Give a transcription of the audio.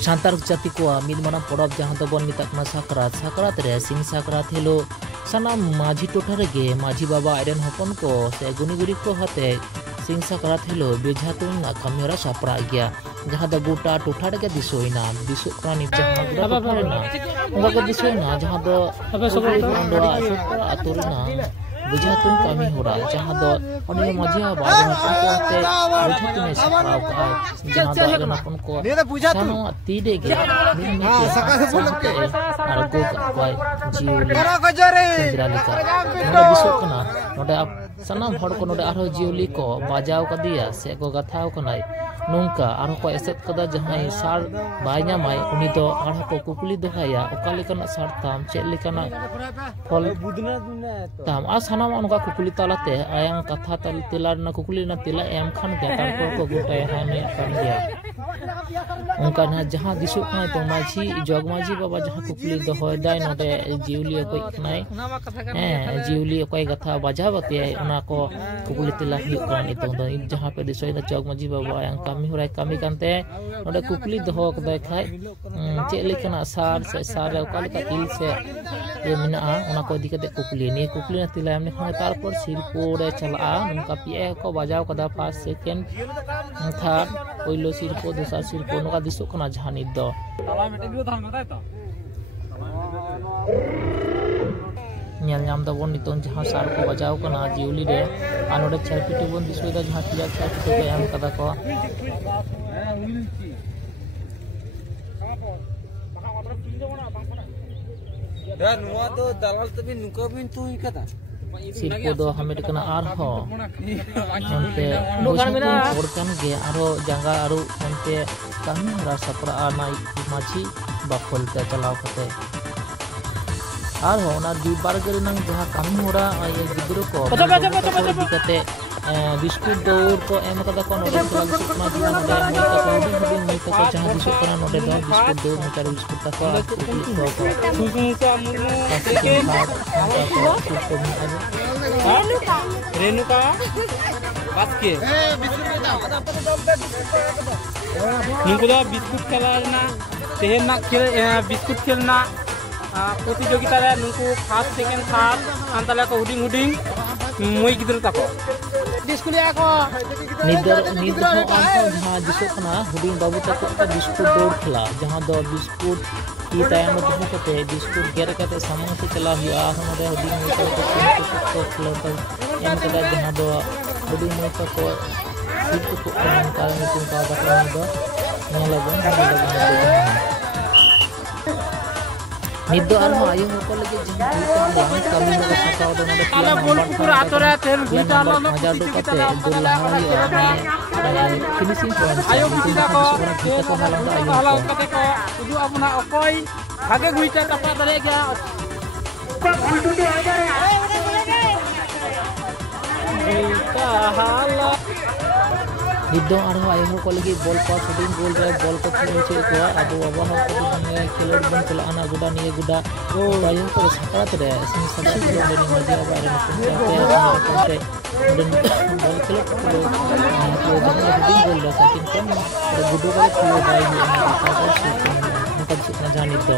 Santar jati ko mid manam porab jahan do bon mitak ma sakrat re sing sakrat helo sanam माझी टोठा रेगे माझी बाबा iron हपन को से गुनी गुरी को हते सिंग sakrat helo बेझा तुम कमिरा सापरा गया जहां द गोटा टोठा रेगे दिसोइना दिसो प्राणी जहां टोठा रेना उनका के दिसोइना जहां दो सबरा अतुरना बुझा तुम कमी हो रहा जहां दो उन्हें माझी बाबा आयरन हपन को हते बुझा तुम सापरा का जहां दो आयरन हपन को सानो तीडे गे और गो कोई जीवली केंद्रालिका नोडे दिसोकना नोडे आप सनाम हड़ को नोडे आरो जीवली को बाजाव कदिया से को गथाव कनाय नोंका आरो को एसेट कदा जहां सार बायना माय उनी दो आरो को कुकुली दोहाया ओका लेकना सार ताम चेक लेकना फल ताम आ सनाम अनका कुकुली तालाते आयang कथा तल तिला ना कुकुली ना तिला एम खान के तारको को गोटाय हाने कान गया उनका ना जहां दिसोकना तो माझी जग माझी बाबा जहां कुकुली दोहय दाय नोडे जीवली कोई कनाय जीवली कोई गथा बाजावते उना को कुकुली तिला हियो कान इतों दो जहां पे दिसोय दा जग माझी बाबा आयang kami hurai kami kante node kukuli doho kadai khai cek lekana sar se sar okal ka il se ye mina ona ko dikate kukuli ni kukuli na tilayam ne khane tarpor sirpo re chala nunka pie ko bajaw kada first second third oilo sirpo dosar sirpo noka disok kana jahani do nyal nyam da bon niton jahan sar ko bajaw kana jiuli re anode chapiti bon disoi da jahan tiya chapiti ko am kada ko ya nuwa do dalal tabi nuka bin tu ikata sirpo do hamet kana ar ho onte porkan ge aro janga aru onte kami rasa pra anai machi bakol ta chalaw kate আর ওনার দিবার করে নং যাহা কামি হোরা I গিদ্রো को দিকতে biscuit दौड़ को M कदा को नोडे चला सुकना दिना नोडे मई को जहां दिसो कना नोडे दो बिस्कुट दौड़ मोटर बिस्कुट ता को रेणुका बास्के नुको दा बिस्कुट खेलना तेहना खेल बिस्कुट खेलना प्रतियोगिता रे नुको फर्स्ट सेकंड थर्ड अंतला को हुडिंग हुडिंग मई गिद्रो ताको स्कूलिया को निदर जहां दिसो कना हुडिंग बाबू ताको बिस्कुट दौड़ खेला जहां दो बिस्कुट की तायम दो कते बिस्कुट गेर कते सामने से चला हुआ हमरे हुडिंग मई को खेलो तो एम कदा जहां दो हुडिंग मई को सिट को कारण तुम का बता दो न लगन निदो आरो आयो को लगे जहां कमी में सकाव दो नडे आला बोलपुर आतरे तेल गुटा लो हजार दो कते दुल्हाई फिनिशिंग पॉइंट आयो गुटा को हाला कते को उदु अपना अकोय भागे गुटा कपा दरे गया हाला निदो आरो आयो को लगे बॉल पास शूटिंग गोल रे बॉल को खेल छे को अब बाबा हो को ने खेलोड बन चला आना गुडा निये गुडा ओ आयो को सकात रे सिंह सबसे खेलो ने मजा बारे में पंचायत बॉल खेलो तो जहां शूटिंग गोल रे लेकिन कम गुडो को खेलो भाई ने का को शूटिंग जानी दो